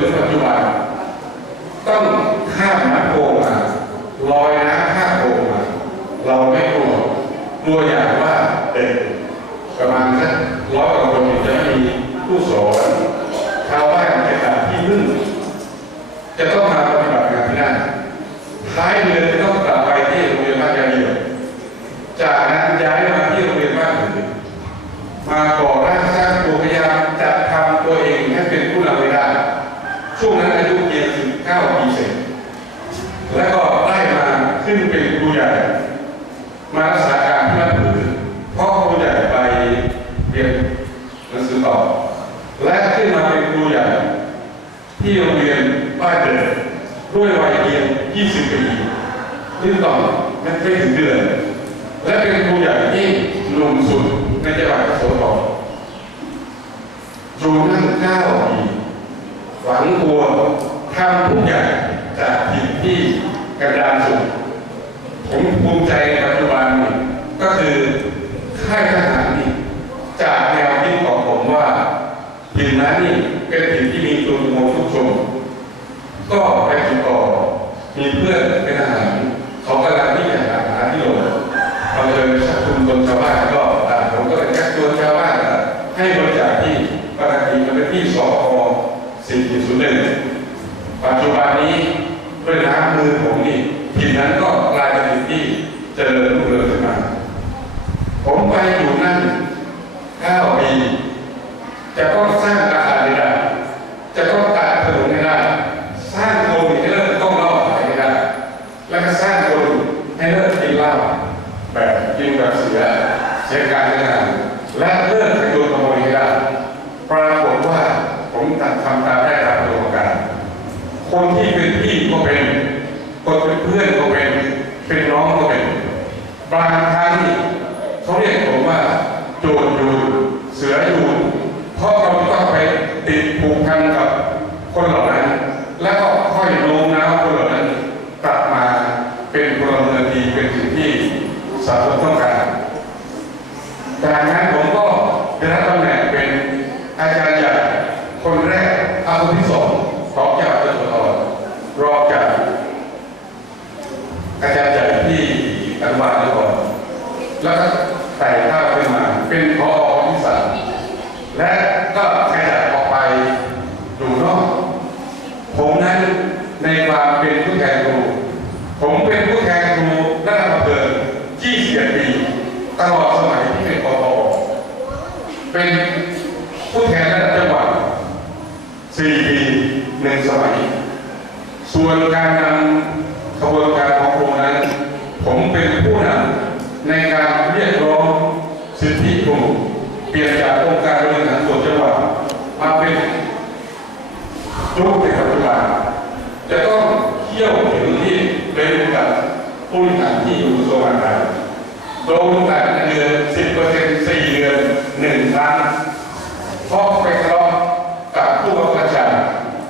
Thank you. และขึ้นมาเป็นครูใหญ่ที่โรงเรียนบ้านเกิด้วยวัยเพียง 20 ปีนี่ต่อไม่ไม่ถึงเดือน และเป็นครูใหญ่ที่หนุ่มสุดในจังหวัดสโขธรอยู่นั่งเก้าปีฝังตัวทำทุกอย่างจากผิดที่กระดานสุดผมภูมิใจปัจจุบันก็คือค่ายทหาร นี่เป็นสิ่งที่มีตัวมองทุกชม ก็ไปติดต่อ มีเพื่อนเป็นอาหารเขากำลังที่อยากหาที่หลบบัาเลยชักชุมชนชาวบ้านก็ผมก็เลยชัตัวชาวบ้านให้บริจาคที่ประกีมันเป็นที่สอพอ4.01ปัจจุบันนี้ด้วยน้ำมือ o só. ุคในปัจจุบันจะต้องเขี่ยวเข็นที่เป็นกับผู้บริหารที่อยู่กระวงการคลังลงแต่เดือนสิบเปอร์เซ็นต์สี่เดือนหนึ่งครั้งเพราะไปทะเลาะกับผู้บังคับบัญ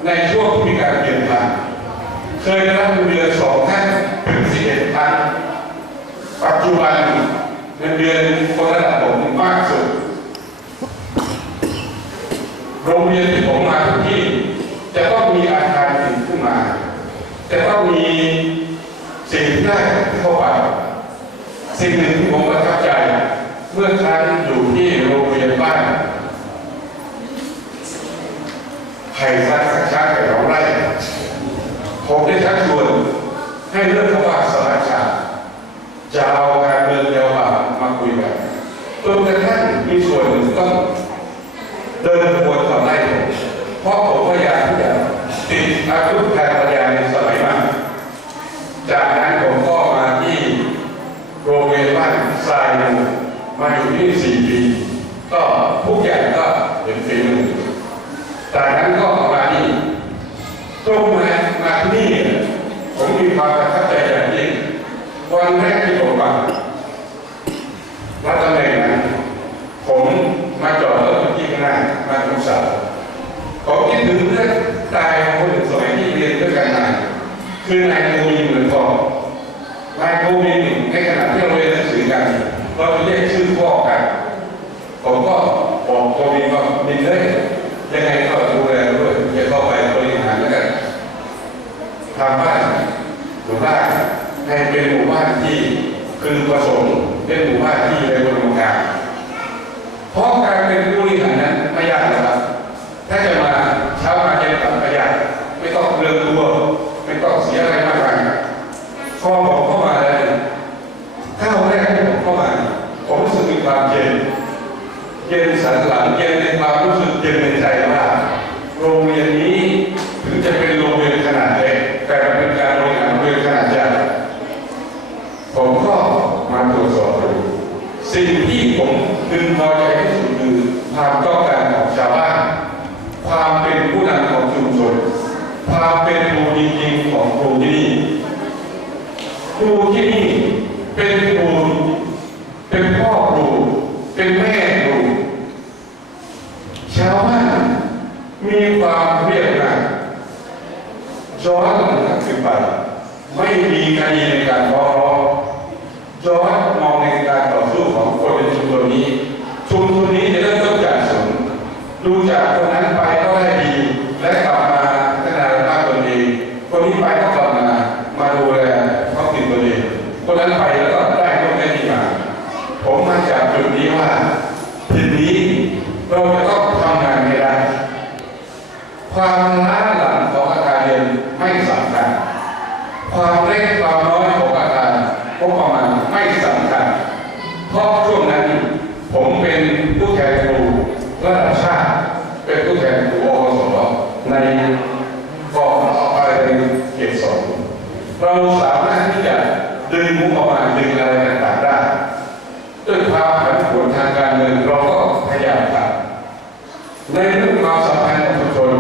ในช่วงที่มีการเปลี่ยนผ่านเคยได้รับเดือนสองแท่งถึงสิบเอ็ดปันปัจจุบันเงินเดือนคนละ จากนั้นผมก็มาที่โรงเรียนบ้านทรายมาอยู่ที่สี มีคดีในการฟ้องร้องจอร์ดมองใน เราสามารถที่จะดึงมุมออกมาดึงอะไรต่างๆได้ด้วยความผันผวนทางการเงินเราก็พยายามครับในเรื่องความสัมพันธ์ของชน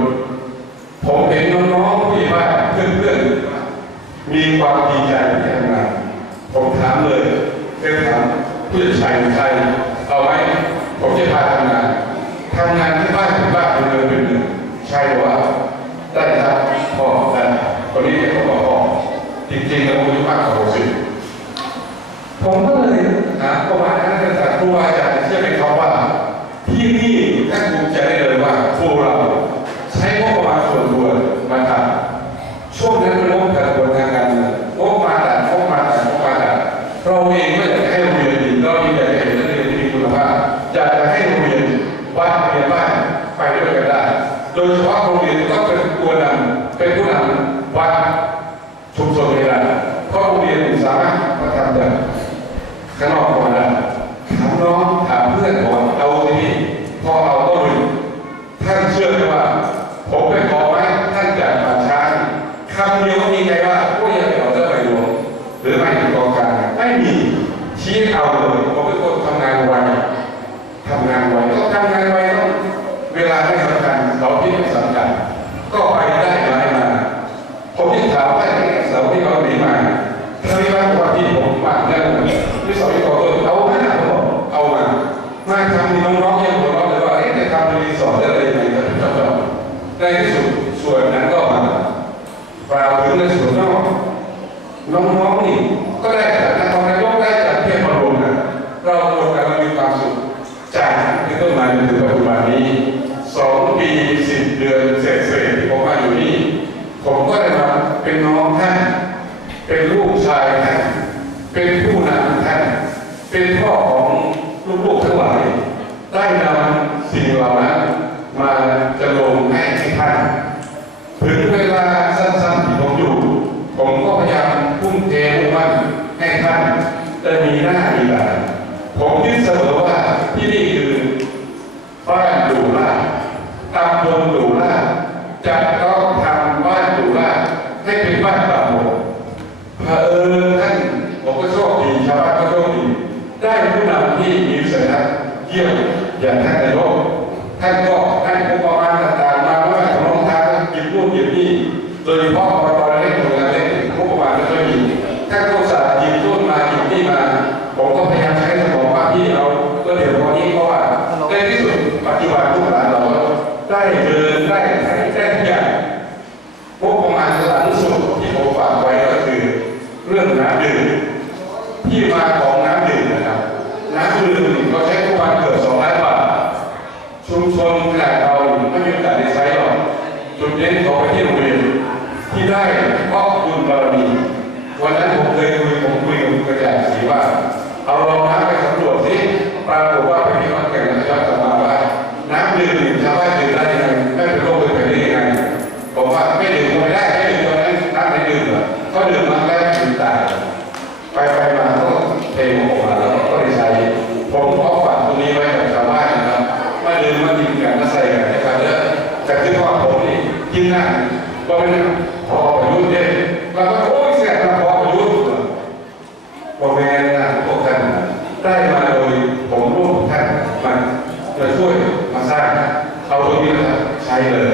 ผมเห็นน้องๆที่บ้านเพื่อนๆมีความดีใจที่ทงารผมถามเลยเรื่องถามผู้ชายใครเอาไว้ผมจะพาทำงานทำงานที่บ้านที่บ้านเป็นเดือนเป็นหดือนใช่ว่า uma. เราที่ไม่สำคัญก็ไปได้หลมาผมยิ่งถามให้เสาที่เราหนีมาถ้าไม่ว่าความที่ผมมาเนี่ยที่เสาที่เขาโดนเอาหน้าผมเอามามาทำน้องๆยังหัวเราะเลยว่าเอ๊ะจะทำรีสอร์ทอะไรยังไงกันต่อในที่สุดส่วนนั้นก็มาปล่าถึงในส่วนนอกน้องๆนี่ก็ได้จากนครนายกได้จากเทพมรดกเราควรจะมีความสุขจากที่ต้นไม้จนถึงปัจจุบันนี้ I